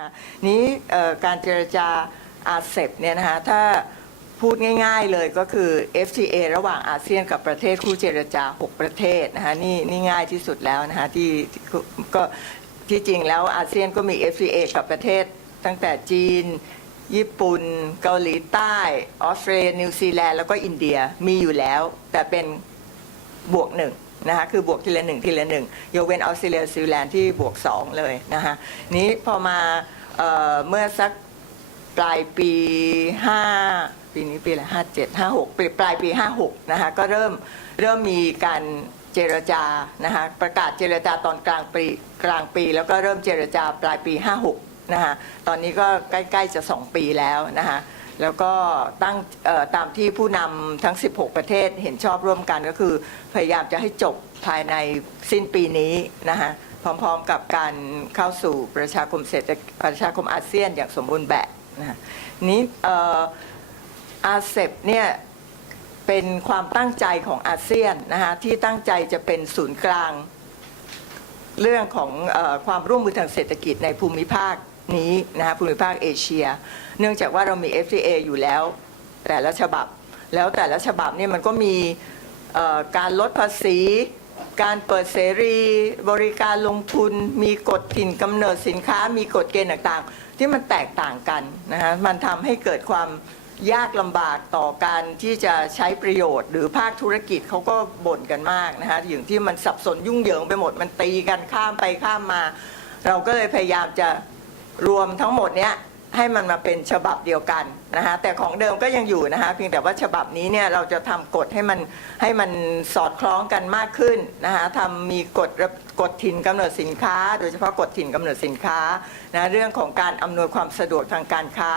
นะคะนี้การเจรจาอาเซบเนี่ยนะคะถ้าพูดง่ายๆเลยก็คือ FTA ระหว่างอาเซียนกับประเทศคู่เจรจา 6 ประเทศนะคะนี่นี่ง่ายที่สุดแล้วนะคะที่ที่ก็ที่จริงแล้วอาเซียนก็มี FTA กับประเทศตั้งแต่จีน ญี่ปุ่น เกาหลีใต้ ออสเตรเลียนิวซีแลนด์แล้วก็อินเดียมีอยู่แล้ว แต่เป็นบวกหนึ่ง นะคะคือบวกทีละหนึ่งทีละหนึ่งยกเว้นออสเตรเลียนิวซีแลนด์ที่บวกสองเลยนะคะนี้พอมาเอ่อเมื่อสักปลายปี 5 ปีนี้ปีอะห้าเจ็ดห้าหกปลายปี 56นะคะก็เริ่มเริ่มมีการเจรจานะคะประกาศเจรจาตอนกลางปีกลางปี แล้วก็เริ่มเจรจาปลายปี 56นะคะตอนนี้ก็ใกล้ ๆ จะ 2 ปีแล้วนะคะ แล้วก็ตั้งตามที่ผู้นำทั้ง 16 ประเทศเห็นชอบร่วมกันก็คือ พยายามจะให้จบภายในสิ้นปีนี้นะคะพร้อมๆกับการเข้าสู่ประชาคมเศรษฐประชาคมอาเซียนอย่างสมบูรณ์แบบนะคะนี้เอ่อาเซบเนี่ยเป็นความตั้งใจของอาเซียนนะคะที่ตั้งใจจะเป็นศูนย์กลาง เรื่องของอความร่วมมือทางเศรษฐกิจในภูมิภาค นี้นะคะภูมิภาคเอเชีย เนื่องจากว่าเรามี FTA อยู่แล้ว แต่ละฉบับ แล้วแต่ละฉบับเนี่ยมันก็มีการลดภาษี การเปิดเสรีบริการลงทุน มีกฎถิ่นกำเนิดสินค้า มีกฎเกณฑ์ต่างๆ ที่มันแตกต่างกันนะคะมันทำให้เกิดความยากลำบากต่อการที่จะใช้ประโยชน์ หรือภาคธุรกิจเขาก็บ่นกันมากนะคะอย่างที่มันสับสนยุ่งเหยิงไปหมดมันตีกันข้ามไปข้ามมา เราก็เลยพยายามจะ รวมทั้งหมดเนี้ยให้มันมาเป็นฉบับเดียวกันนะคะแต่ของเดิมก็ยังอยู่นะคะเพียงแต่ว่าฉบับนี้เนี่ยเราจะทำกฎให้มันให้มันสอดคล้องกันมากขึ้นนะคะทำมีกฎกฎถิ่นกำเนิดสินค้า โดยเฉพาะกฎถิ่นกำเนิดสินค้านะเรื่องของการอำนวยความสะดวกทางการค้า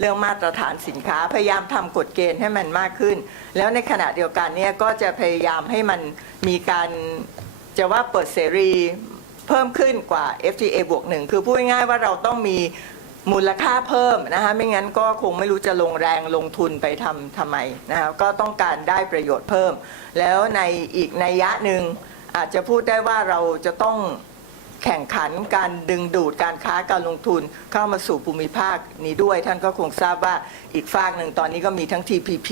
เรื่องมาตรฐานสินค้า พยายามทำกฎเกณฑ์ให้มันมากขึ้น แล้วในขณะเดียวกันเนี่ยก็จะพยายามให้มันมีการจะว่าเปิดเสรี เพิ่มขึ้นกว่า FTA บวกหนึ่งคือพูดง่ายๆว่าเราต้องมีมูลค่าเพิ่มนะคะไม่งั้นก็คงไม่รู้จะลงแรงลงทุนไปทำทำไมนะคะก็ต้องการได้ประโยชน์เพิ่ม แล้วในอีกในยยะหนึ่งอาจจะพูดได้ว่าเราจะต้องแข่งขันการดึงดูดการค้าการลงทุนเข้ามาสู่ภูมิภาคนี้ด้วย ท่านก็คงทราบว่าอีกฝากหนึ่งตอนนี้ก็มีทั้ง TPP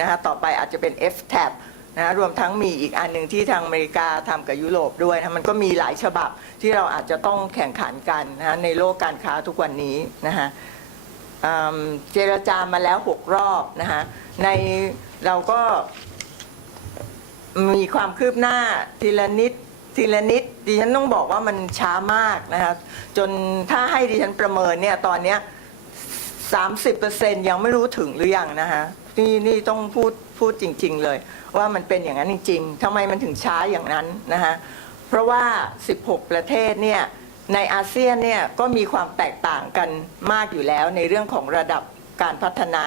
นะคะต่อไปอาจจะเป็น FTAP นะรวมทั้งมีอีกอันหนึ่งที่ทางอเมริกาทำกับยุโรปด้วยนะมันก็มีหลายฉบับที่เราอาจจะต้องแข่งขันกันนะในโลกการค้าทุกวันนี้นะฮะเจรจามาแล้ว 6 รอบนะฮะในเราก็มีความคืบหน้าทีละนิดทีละนิดดิฉันต้องบอกว่ามันช้ามากนะครับจนถ้าให้ดิฉันประเมินเนี่ยตอนเนี้ย30%ยังไม่รู้ถึงหรือยังนะฮะ นี่นี่ต้องพูดพูดจริง ๆ เลย ว่ามันเป็นอย่างนั้นจริง ๆทำไมมันถึงช้าอย่างนั้นนะฮะเพราะว่า 16 ประเทศเนี่ยในอาเซียนเนี่ยก็มีความแตกต่างกันมากอยู่แล้วในเรื่องของระดับการพัฒนา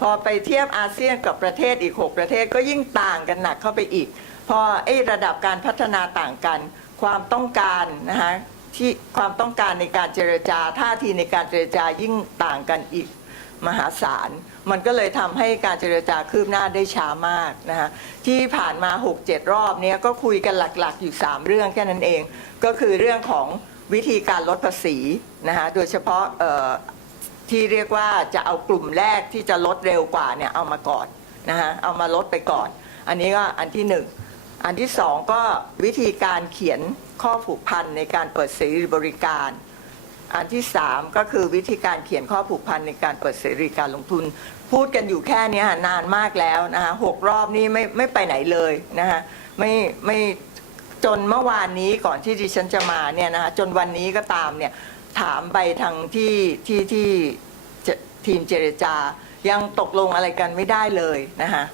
พอไปเทียบอาเซียนกับประเทศอีก 6 ประเทศก็ยิ่งต่างกันหนักเข้าไปอีก พอไอ้ระดับการพัฒนาต่างกัน ความต้องการนะฮะที่ความต้องการในการเจรจาท่าทีในการเจรจายิ่งต่างกันอีก มหาศาล มันก็เลยทำให้การเจรจาคืบหน้าได้ช้ามากนะฮะที่ผ่านมา 6-7 รอบเนี้ยก็คุยกันหลักๆ อยู่ 3 เรื่องแค่นั้นเอง ก็คือเรื่องของวิธีการลดภาษีนะฮะโดยเฉพาะเอ่อที่เรียกว่าจะเอากลุ่มแรกที่จะลดเร็วกว่าเนี่ยเอามาก่อนนะฮะเอามาลดไปก่อน อันนี้ก็อันที่หนึ่งอันที่สองก็วิธีการเขียนข้อผูกพันในการเปิดเสรีบริการ อันที่สามก็คือวิธีการเขียนข้อผูกพันในการเปิดเสรีการลงทุน พูดกันอยู่แค่นี้นานมากแล้วนะคะหกรอบนี้ไม่ไม่ไปไหนเลยนะคะไม่ไม่จนเมื่อวานนี้ก่อนที่ดิฉันจะมาเนี่ยนะคะจนวันนี้ก็ตามเนี่ยถามไปทางที่ที่ที่ทีมเจรจายังตกลงอะไรกันไม่ได้เลยนะคะ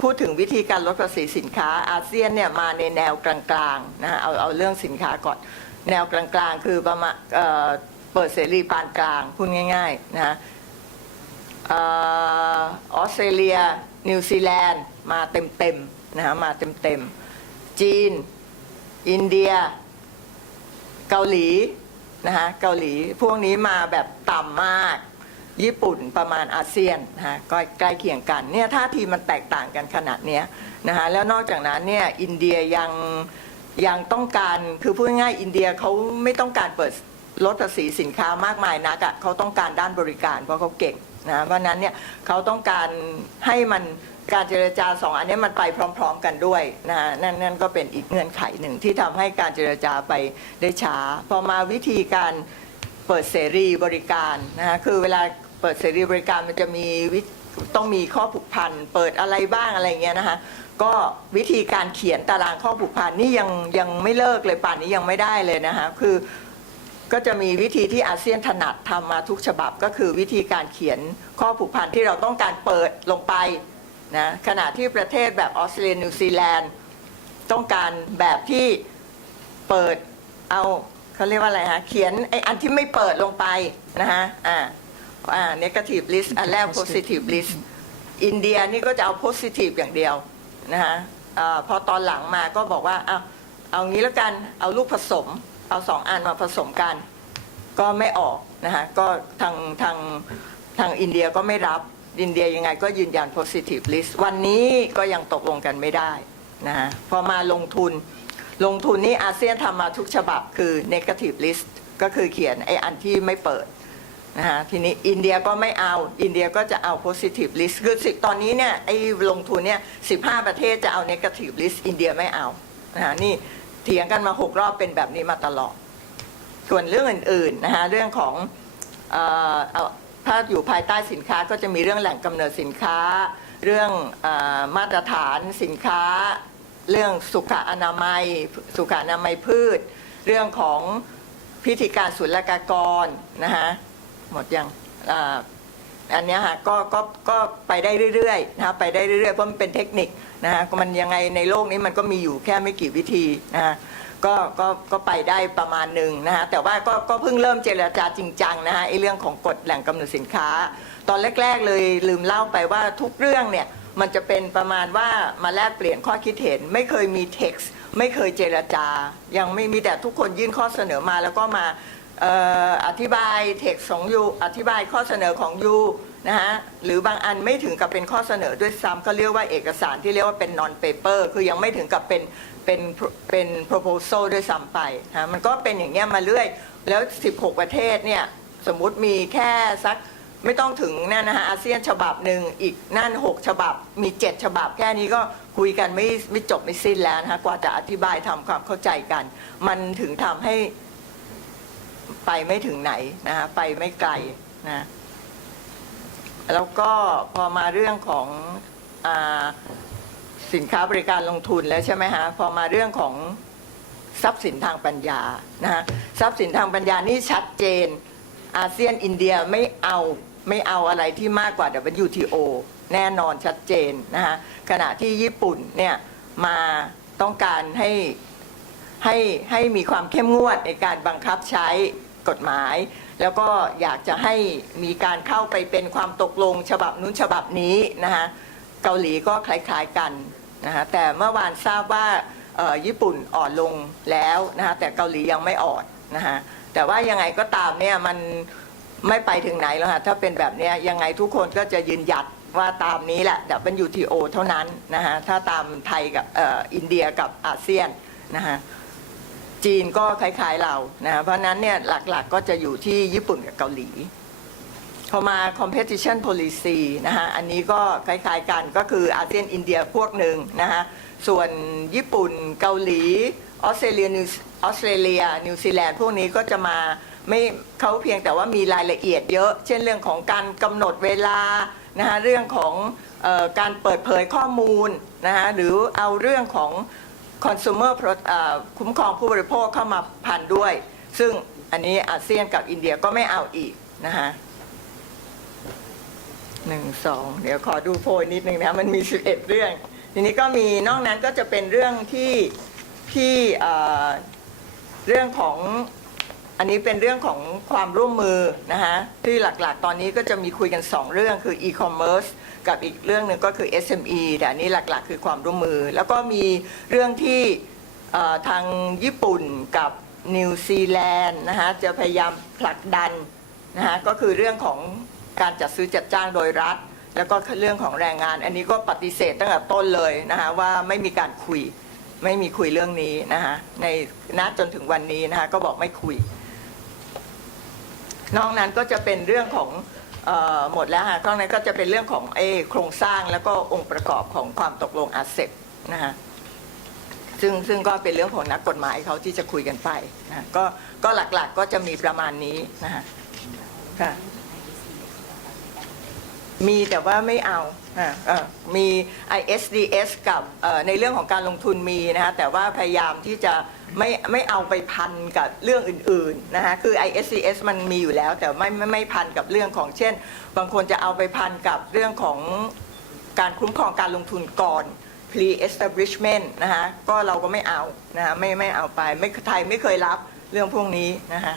พูดถึงวิธีการลดภาษีสินค้าอาเซียนเนี่ยมาในแนวกลางๆนะฮะเอาเอาเรื่องสินค้าก่อน แนวกลางๆ คือประมาณเอ่อเปิดเสรีปานกลางพูดง่ายๆนะฮะเออออสเตรเลีย นิวซีแลนด์ มาเต็มๆนะฮะมาเต็มๆ จีน อินเดีย เกาหลีนะฮะเกาหลีพวกนี้มาแบบต่ำมาก ญี่ปุ่นประมาณอาเซียนนะฮะก็ใกล้เคียงกันเนี่ยท่าทีมันแตกต่างกันขนาดเนี้ยนะฮะแล้วนอกจากนั้นเนี่ยอินเดียยัง ยังต้องการคือพูดง่ายๆอินเดียเขาไม่ต้องการเปิดลดภาษีสินค้ามากมายนักอะเขาต้องการด้านบริการเพราะเขาเก่งนะเพราะนั้นเนี่ยเขาต้องการให้มันการเจรจาสองอันนี้มันไปพร้อม ๆ กันด้วยนะนั่นนั่นก็เป็นอีกเงื่อนไขหนึ่งที่ทำให้การเจรจาไปได้ช้า พอมาวิธีการเปิดเสรีบริการนะคือเวลาเปิดเสรีบริการมันจะมีวิ ต้องมีข้อผูกพันเปิดอะไรบ้างอะไรเงี้ยนะคะก็วิธีการเขียนตารางข้อผูกพันนี่ยังยังไม่เลิกเลยป่านนี้ยังไม่ได้เลยนะคะคือก็จะมีวิธีที่อาเซียนถนัดทำมาทุกฉบับก็คือวิธีการเขียนข้อผูกพันที่เราต้องการเปิดลงไปนะขณะที่ประเทศแบบออสเตรเลียนิวซีแลนด์ต้องการแบบที่เปิดเอาเขาเรียกว่าอะไรฮะเขียนไอ้อันที่ไม่เปิดลงไปนะฮะอ่า อ่า negative list อันแรก positive list อินเดียนี่ก็จะเอา positive อย่างเดียวนะฮะอาพอตอนหลังมาก็บอกว่าเอาเอางี้แล้วกันเอาลูกผสม เอาสองอันมาผสมกัน ก็ไม่ออกนะฮะก็ทางทางทางอินเดียก็ไม่รับอินเดียยังไงก็ยืนยัน positive list วันนี้ก็ยังตกลงกันไม่ได้นะฮะพอมาลงทุนลงทุนนี่อาเซียนทำมาทุกฉบับคือ negative list ก็คือเขียนไอ้อันที่ไม่เปิด นะะทีนี้อินเดียก็ไม่เอา อินเดียก็จะเอา positive list คือตอนนี้เนี่ยไอ้ลงทุนเนี่ย15 ประเทศจะเอา negative list อินเดียไม่เอานะะนี่เถียงกันมา 6 รอบเป็นแบบนี้มาตลอด ส่วนเรื่องอื่นๆนะคะเรื่องของเอ่อเอาถ้าอยู่ภายใต้สินค้าก็จะมีเรื่องแหล่งกำเนิดสินค้า เรื่องเออมาตรฐานสินค้า เรื่องสุขอนามัย สุขอนามัยพืช เรื่องของพิธีการศุลกากรนะคะ หมดยังอ่าอันเนี้ยฮะก็ก็ก็ไปได้เรื่อยๆนะคะไปได้เรื่อยๆเพราะมันเป็นเทคนิคนะฮะมันยังไงในโลกนี้มันก็มีอยู่แค่ไม่กี่วิธีนะฮะก็ก็ก็ไปได้ประมาณหนึ่งนะฮะแต่ว่าก็ก็เพิ่งเริ่มเจรจาจริงจังนะฮะไอ้เรื่องของกฎแหล่งกำเนิดสินค้า ตอนแรก ๆ เลยลืมเล่าไปว่าทุกเรื่องเนี่ยมันจะเป็นประมาณว่ามาแลกเปลี่ยนข้อคิดเห็น ไม่เคยมีเท็กซ์ไม่เคยเจรจา ยังไม่มีแต่ทุกคนยื่นข้อเสนอมาแล้วก็มา เอ่ออธิบายเท็กซ์ของยูอธิบายข้อเสนอของยูนะฮะหรือบางอันไม่ถึงกับเป็นข้อเสนอด้วยซ้ำเขาเรียกว่าเอกสารที่เรียกว่าเป็น non paper คือยังไม่ถึงกับเป็นเป็นเป็น proposal ด้วยซ้ำไปนะมันก็เป็นอย่างเงี้ยมาเรื่อย แล้ว 16 ประเทศเนี่ยสมมุติมีแค่สักไม่ต้องถึงนั่นนะฮะอาเซียนฉบับหนึ่งอีกนั่น 6 ฉบับมี 7 ฉบับ แค่นี้ก็คุยกันไม่ไม่จบไม่สิ้นแล้วนะฮะกว่าจะอธิบายทำความเข้าใจกัน มันถึงทำให้ ไปไม่ถึงไหนนะฮะไปไม่ไกลนะแล้วก็พอมาเรื่องของอาสินค้าบริการลงทุนแล้วใช่ไหมฮะพอมาเรื่องของทรัพย์สินทางปัญญานะฮะทรัพย์สินทางปัญญานี่ชัดเจน อาเซียนอินเดียไม่เอาไม่เอาอะไรที่มากกว่า WTO แน่นอนชัดเจนนะฮะขณะที่ญี่ปุ่นเนี่ยมาต้องการให้ ให้ให้มีความเข้มงวดในการบังคับใช้กฎหมาย แล้วก็อยากจะให้มีการเข้าไปเป็นความตกลงฉบับนู้นฉบับนี้นะฮะเกาหลีก็คล้ายๆกันนะฮะแต่เมื่อวานทราบว่าญี่ปุ่นอ่อนลงแล้วนะฮะแต่เกาหลียังไม่อ่อนนะฮะแต่ว่ายังไงก็ตามเนี่ยมันไม่ไปถึงไหนแล้วฮะถ้าเป็นแบบนี้ยังไงทุกคนก็จะยืนหยัดว่าตามนี้แหละ WTO เท่านั้นนะฮะถ้าตามไทยกับอ,อ,อินเดียกับอาเซียนนะฮะ จีนก็คล้ายๆเรานะเพราะนั้นเนี่ยหลักๆก็จะอยู่ที่ญี่ปุ่นกับเกาหลีพอมา competition policy นะฮะอันนี้ก็คล้ายๆกันก็คืออาเซียนอินเดียพวกหนึ่งนะฮะส่วนญี่ปุ่นเกาหลีออสเตรเลียนิวออสเตรเลีย นิวซีแลนด์พวกนี้ก็จะมาไม่เขาเพียงแต่ว่ามีรายละเอียดเยอะ เช่นเรื่องของการกำหนดเวลานะฮะเรื่องของออการเปิดเผยข้อมูลนะฮะหรือเอาเรื่องของ คอน sumer คุ้มครองผู้บริโภคเข้ามาพันด้วย ซึ่งอันนี้อาเซียนกับอินเดียก็ไม่เอาอีกนะคะหนึ่งสองเดี๋ยวขอดูโพยนิดนึงนะมันมี 11 เรื่อง ทีนี้ก็มีนอกนั้นก็จะเป็นเรื่องที่ที่เรื่องของ อันนี้เป็นเรื่องของความร่วมมือนะฮะที่หลักๆ ตอนนี้ก็จะมีคุยกัน 2 เรื่องคือ e-commerce กับอีกเรื่องหนึ่งก็คือ SME แต่อันนี้หลักๆ คือความร่วมมือ แล้วก็มีเรื่องที่ทางญี่ปุ่นกับนิวซีแลนด์นะฮะจะพยายามผลักดันนะฮะก็คือเรื่องของการจัดซื้อจัดจ้างโดยรัฐ แล้วก็เรื่องของแรงงาน อันนี้ก็ปฏิเสธตั้งแต่ต้นเลยนะฮะว่าไม่มีการคุยไม่มีคุยเรื่องนี้นะฮะในณจนถึงวันนี้นะฮะก็บอกไม่คุย นอกนั้นก็จะเป็นเรื่องของออหมดแล้วค่ะนอกนั้นก็จะเป็นเรื่องของเอโครงสร้างแล้วก็องค์ประกอบของความตกลงอาเซบนะฮะซึ่งซึ่งก็เป็นเรื่องของนักกฎหมายเขาที่จะคุยกันไปนะก็ก็หลักๆก็จะมีประมาณนี้นะฮะค่ะ มีแต่ว่าไม่เอาอะเอ่อมี ISDS กับเอ่อในเรื่องของการลงทุนมีนะคะแต่ว่าพยายามที่จะไม่ไม่เอาไปพันกับเรื่องอื่นๆนะคะคือ ISDS มันมีอยู่แล้ว แต่ไม่ไม่ไม่พันกับเรื่องของเช่น บางคนจะเอาไปพันกับเรื่องของการคุ้มครองการลงทุนก่อน pre establishment นะคะก็เราก็ไม่เอานะคะไม่ไม่เอาไปไม่ไทยไม่เคยรับเรื่องพวกนี้นะคะ